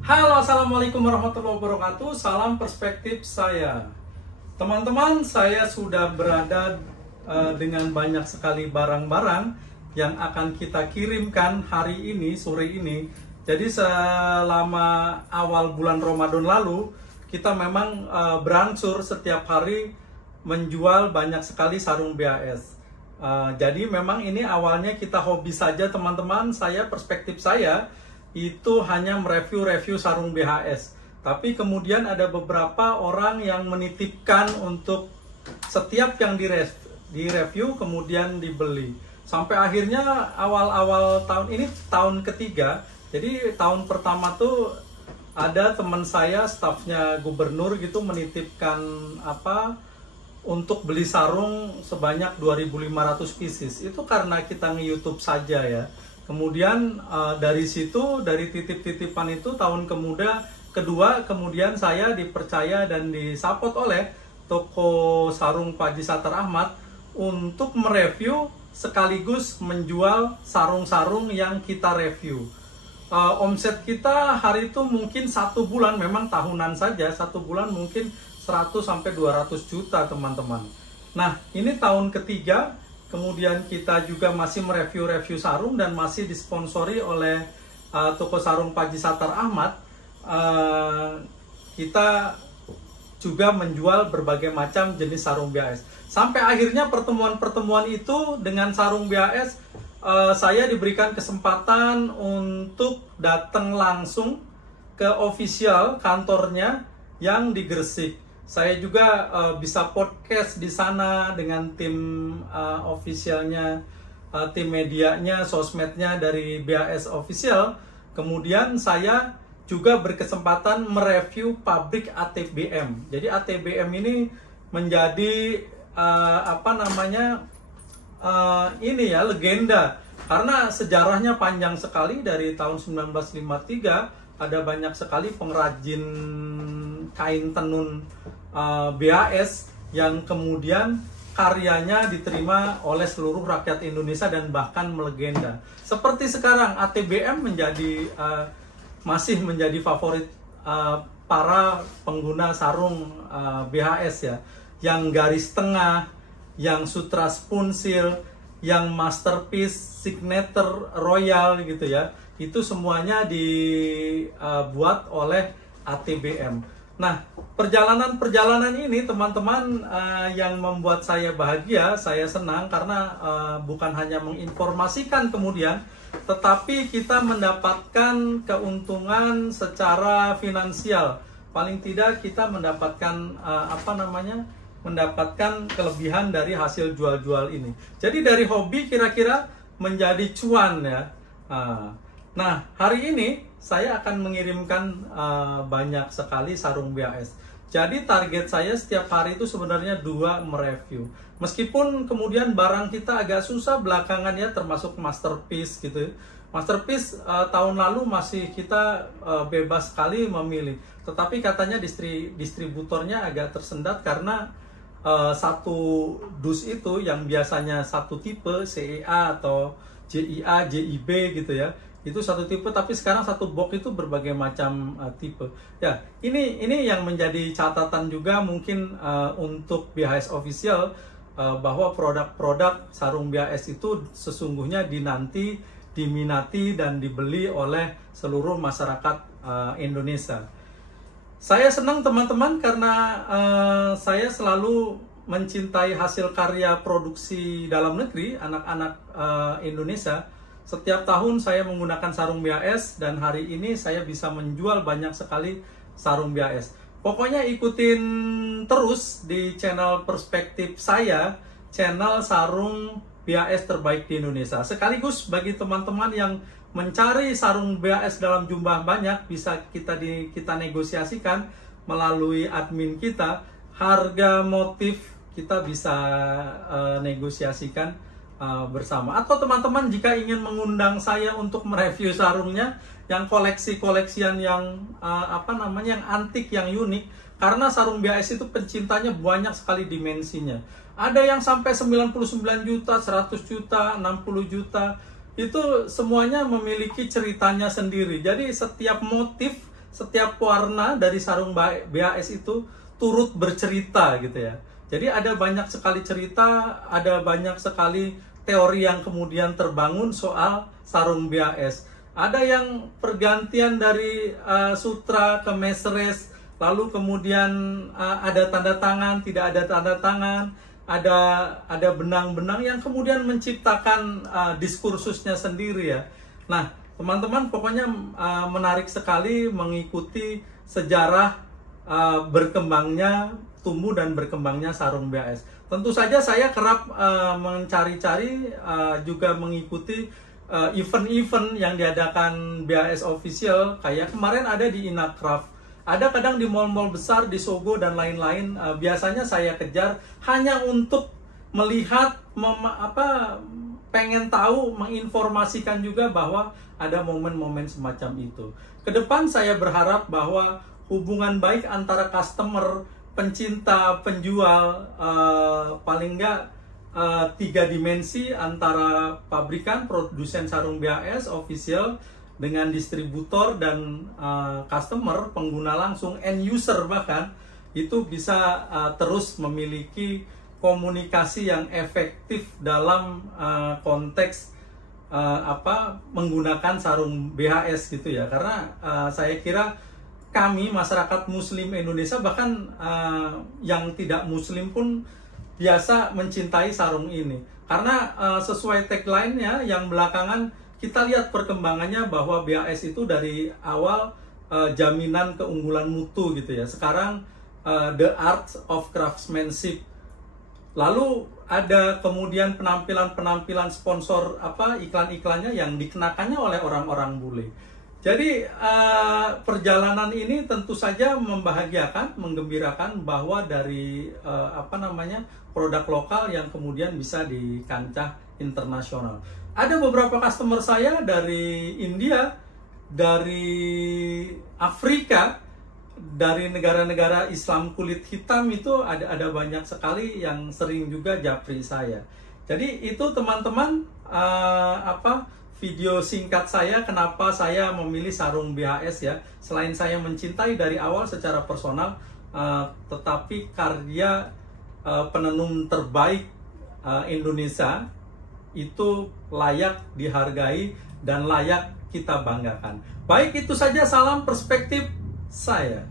Halo, assalamualaikum warahmatullahi wabarakatuh. Salam perspektif saya. Teman-teman, saya sudah berada dengan banyak sekali barang-barang yang akan kita kirimkan hari ini, sore ini. Jadi selama awal bulan Ramadan lalu, kita memang berangsur setiap hari menjual banyak sekali sarung BAS. Jadi memang ini awalnya kita hobi saja teman-teman. Perspektif saya itu hanya mereview-review sarung BHS. Tapi kemudian ada beberapa orang yang menitipkan untuk setiap yang direview kemudian dibeli. Sampai akhirnya awal-awal tahun ini, tahun ketiga. Jadi tahun pertama tuh ada teman saya, stafnya gubernur gitu, menitipkan untuk beli sarung sebanyak 2.500 pieces. Itu karena kita nge-YouTube saja ya. Kemudian dari situ, dari titip-titipan itu, tahun kedua kemudian saya dipercaya dan disupport oleh toko sarung Pak Haji Sattar Ahmad untuk mereview sekaligus menjual sarung-sarung yang kita review. Omset kita hari itu mungkin 1 bulan, memang tahunan saja, 1 bulan mungkin 100-200 juta teman-teman. Nah, ini tahun ketiga. Kemudian kita juga masih mereview-review sarung dan masih disponsori oleh toko sarung Pak Haji Sattar Ahmad. Kita juga menjual berbagai macam jenis sarung BAS. Sampai akhirnya pertemuan-pertemuan itu dengan sarung BAS, saya diberikan kesempatan untuk datang langsung ke official kantornya yang di Gresik. Saya juga bisa podcast di sana dengan tim officialnya, tim medianya, sosmednya dari BAS Official. Kemudian saya juga berkesempatan mereview pabrik ATBM. Jadi ATBM ini menjadi legenda karena sejarahnya panjang sekali. Dari tahun 1953 ada banyak sekali pengrajin kain tenun BAS yang kemudian karyanya diterima oleh seluruh rakyat Indonesia dan bahkan melegenda. Seperti sekarang ATBM masih menjadi favorit para pengguna sarung BHS ya, yang garis tengah, yang sutra spunsil, yang masterpiece, signature royal gitu ya. Itu semuanya dibuat oleh ATBM. Nah, perjalanan ini teman-teman yang membuat saya bahagia, saya senang karena bukan hanya menginformasikan kemudian, tetapi kita mendapatkan keuntungan secara finansial. Paling tidak kita mendapatkan mendapatkan kelebihan dari hasil jual-jual ini. Jadi dari hobi kira-kira menjadi cuan ya. Nah, hari ini saya akan mengirimkan banyak sekali sarung BAS. Jadi target saya setiap hari itu sebenarnya 2 mereview. Meskipun kemudian barang kita agak susah belakangan ya, termasuk masterpiece gitu. Masterpiece tahun lalu masih kita bebas sekali memilih. Tetapi katanya distributornya agak tersendat karena satu dus itu yang biasanya satu tipe CEA atau JIA, JIB gitu ya. Itu satu tipe, tapi sekarang satu box itu berbagai macam tipe. Ya, ini yang menjadi catatan juga mungkin untuk BHS Official, bahwa produk-produk sarung BHS itu sesungguhnya diminati dan dibeli oleh seluruh masyarakat Indonesia. Saya senang teman-teman karena saya selalu mencintai hasil karya produksi dalam negeri, anak-anak Indonesia. Setiap tahun saya menggunakan sarung BAS dan hari ini saya bisa menjual banyak sekali sarung BAS. Pokoknya ikutin terus di channel perspektif saya, channel sarung BAS terbaik di Indonesia. Sekaligus bagi teman-teman yang mencari sarung BAS dalam jumlah banyak, bisa kita negosiasikan melalui admin kita. Harga motif kita bisa negosiasikan bersama. Atau teman-teman jika ingin mengundang saya untuk mereview sarungnya yang koleksi-koleksian yang yang antik, yang unik, karena sarung BAS itu pencintanya banyak sekali dimensinya. Ada yang sampai 99 juta, 100 juta, 60 juta. Itu semuanya memiliki ceritanya sendiri. Jadi setiap motif, setiap warna dari sarung BHS itu turut bercerita gitu ya. Jadi ada banyak sekali cerita, ada banyak sekali teori yang kemudian terbangun soal sarung BHS. Ada yang pergantian dari sutra ke mesres, lalu kemudian ada tanda tangan, tidak ada tanda tangan, ada benang-benang yang kemudian menciptakan diskursusnya sendiri ya. Nah, teman-teman pokoknya menarik sekali mengikuti sejarah berkembangnya, tumbuh dan berkembangnya sarung BHS. Tentu saja saya kerap mencari-cari juga mengikuti event-event yang diadakan BHS official, kayak kemarin ada di Inacraft, ada kadang di mall-mall besar, di Sogo dan lain-lain. Biasanya saya kejar hanya untuk melihat, pengen tahu, menginformasikan juga bahwa ada momen-momen semacam itu. Kedepan saya berharap bahwa hubungan baik antara customer, pencinta, penjual, paling enggak 3 dimensi antara pabrikan, produsen sarung BHS official dengan distributor dan customer, pengguna langsung, end user bahkan, itu bisa terus memiliki komunikasi yang efektif dalam konteks menggunakan sarung BHS gitu ya. Karena saya kira kami masyarakat Muslim Indonesia, bahkan yang tidak Muslim pun biasa mencintai sarung ini, karena sesuai tagline-nya yang belakangan kita lihat perkembangannya bahwa BHS itu dari awal jaminan keunggulan mutu gitu ya. Sekarang the art of craftsmanship. Lalu ada kemudian penampilan-penampilan sponsor iklan-iklannya yang dikenakannya oleh orang-orang bule. Jadi perjalanan ini tentu saja membahagiakan, menggembirakan bahwa dari produk lokal yang kemudian bisa di kancah internasional. Ada beberapa customer saya dari India, dari Afrika, dari negara-negara Islam kulit hitam, itu ada banyak sekali yang sering juga japri saya. Jadi itu teman-teman video singkat saya kenapa saya memilih sarung BHS ya. Selain saya mencintai dari awal secara personal, tetapi karya penenun terbaik Indonesia itu layak dihargai dan layak kita banggakan. Baik, itu saja, salam perspektif saya.